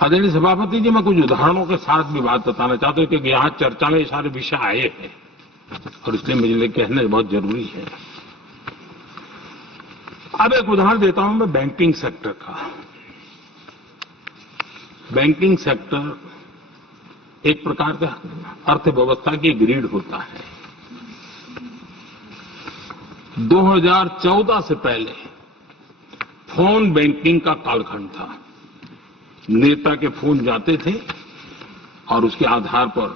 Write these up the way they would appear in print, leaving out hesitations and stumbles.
आदरणीय सभापति जी, मैं कुछ उदाहरणों के साथ भी बात बताना चाहता हूं क्योंकि यहाँ चर्चा में ये सारे विषय आए हैं और इसलिए मुझे कहना बहुत जरूरी है। अब एक उदाहरण देता हूं मैं बैंकिंग सेक्टर का। बैंकिंग सेक्टर एक प्रकार का अर्थव्यवस्था की ग्रिड होता है। 2014 से पहले फोन बैंकिंग का कालखंड था। नेता के फोन जाते थे और उसके आधार पर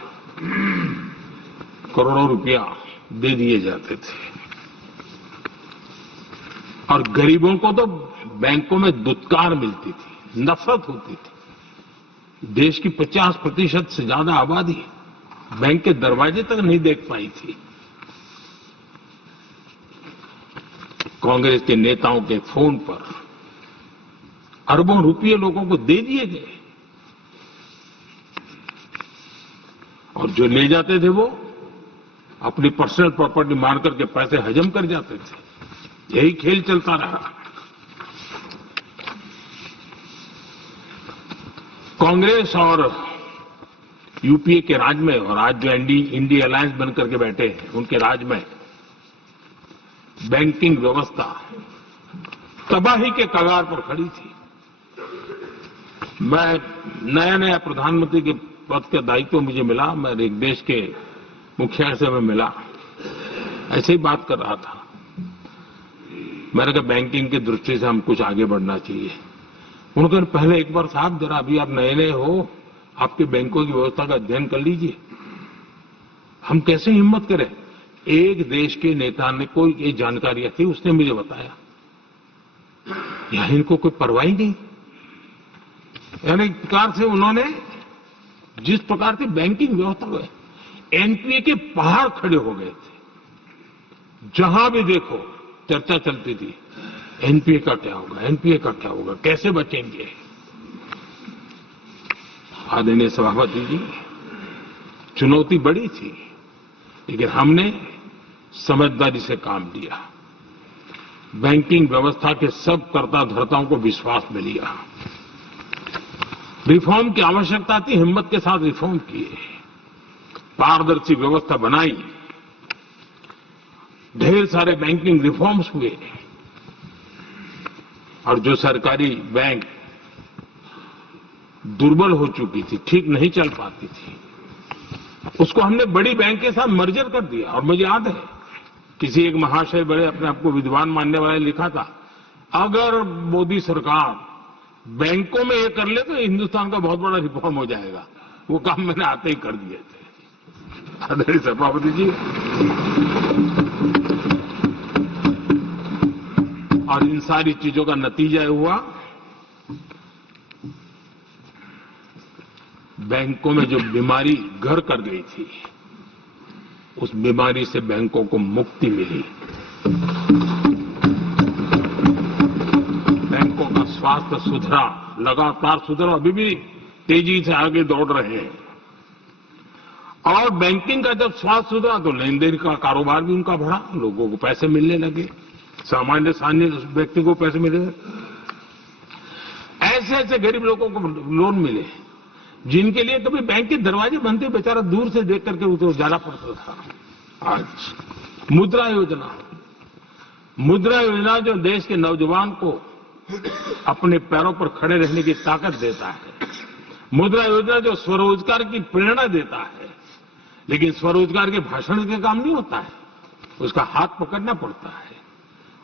करोड़ों रुपया दे दिए जाते थे और गरीबों को तो बैंकों में दुत्कार मिलती थी, नफरत होती थी। देश की 50% से ज्यादा आबादी बैंक के दरवाजे तक नहीं देख पाई थी। कांग्रेस के नेताओं के फोन पर अरबों रुपये लोगों को दे दिए गए और जो ले जाते थे वो अपनी पर्सनल प्रॉपर्टी मार करके पैसे हजम कर जाते थे। यही खेल चलता रहा। कांग्रेस और यूपीए के राज में और आज जो इंडिया अलायंस बनकर के बैठे हैं उनके राज में बैंकिंग व्यवस्था तबाही के कगार पर खड़ी थी। मैं नया प्रधानमंत्री के पद का दायित्व मुझे मिला। मैं एक देश के मुखिया से मैं मिला, ऐसे ही बात कर रहा था। मैंने कहा बैंकिंग की दृष्टि से हम कुछ आगे बढ़ना चाहिए। उन्होंने कहा पहले एक बार साहब जरा अभी आप नए हो, आपके बैंकों की व्यवस्था का अध्ययन कर लीजिए। हम कैसे हिम्मत करें। एक देश के नेता ने कोई ये जानकारियां थी, उसने मुझे बताया यहां इनको कोई परवाह ही नहीं। यानी एक प्रकार से उन्होंने जिस प्रकार की बैंकिंग व्यवस्था हुई, एनपीए के पहाड़ खड़े हो गए थे। जहां भी देखो चर्चा चलती थी, एनपीए का क्या होगा, एनपीए का क्या होगा, कैसे बचेंगे। आदरणीय सभापति जी, चुनौती बड़ी थी लेकिन हमने समझदारी से काम लिया। बैंकिंग व्यवस्था के सब कर्ता धर्ताओं को विश्वास में लिया। रिफॉर्म की आवश्यकता थी, हिम्मत के साथ रिफॉर्म किए, पारदर्शी व्यवस्था बनाई, ढेर सारे बैंकिंग रिफॉर्म्स हुए और जो सरकारी बैंक दुर्बल हो चुकी थी, ठीक नहीं चल पाती थी, उसको हमने बड़ी बैंक के साथ मर्जर कर दिया। और मुझे याद है किसी एक महाशय बड़े अपने आप को विद्वान मानने वाले ने लिखा था, अगर मोदी सरकार बैंकों में ये कर ले तो हिंदुस्तान का बहुत बड़ा रिफॉर्म हो जाएगा। वो काम मैंने आते ही कर दिए थे। आदरणीय सभापति जी, और इन सारी चीजों का नतीजा हुआ बैंकों में जो बीमारी घर कर गई थी, उस बीमारी से बैंकों को मुक्ति मिली। बैंकों का स्वास्थ्य सुधरा, लगातार सुधरा, अभी भी तेजी से आगे दौड़ रहे हैं। और बैंकिंग का जब स्वास्थ्य सुधरा तो लेन देन का कारोबार भी उनका बढ़ा, लोगों को पैसे मिलने लगे, सामान्य व्यक्ति को पैसे मिले। ऐसे ऐसे गरीब लोगों को लोन मिले जिनके लिए कभी बैंक के दरवाजे बंद थे, बेचारा दूर से देख करके उसे जाना पड़ता था। आज मुद्रा योजना जो देश के नौजवान को अपने पैरों पर खड़े रहने की ताकत देता है, मुद्रा योजना जो स्वरोजगार की प्रेरणा देता है, लेकिन स्वरोजगार के भाषण के काम नहीं होता है, उसका हाथ पकड़ना पड़ता है,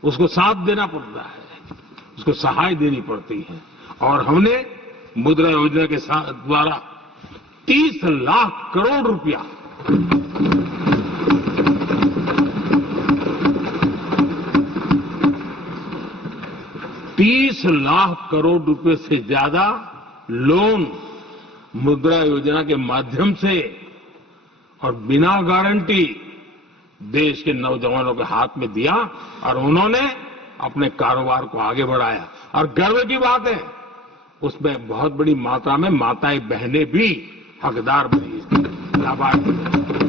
उसको साथ देना पड़ता है, उसको सहाय देनी पड़ती है। और हमने मुद्रा योजना के द्वारा 30 लाख करोड़ रुपया $30 लाख करोड़ रुपए से ज्यादा लोन मुद्रा योजना के माध्यम से और बिना गारंटी देश के नौजवानों के हाथ में दिया और उन्होंने अपने कारोबार को आगे बढ़ाया। और गर्व की बात है, उसमें बहुत बड़ी मात्रा में माताएं बहनें भी हकदार बनी, लाभार्थी बनी।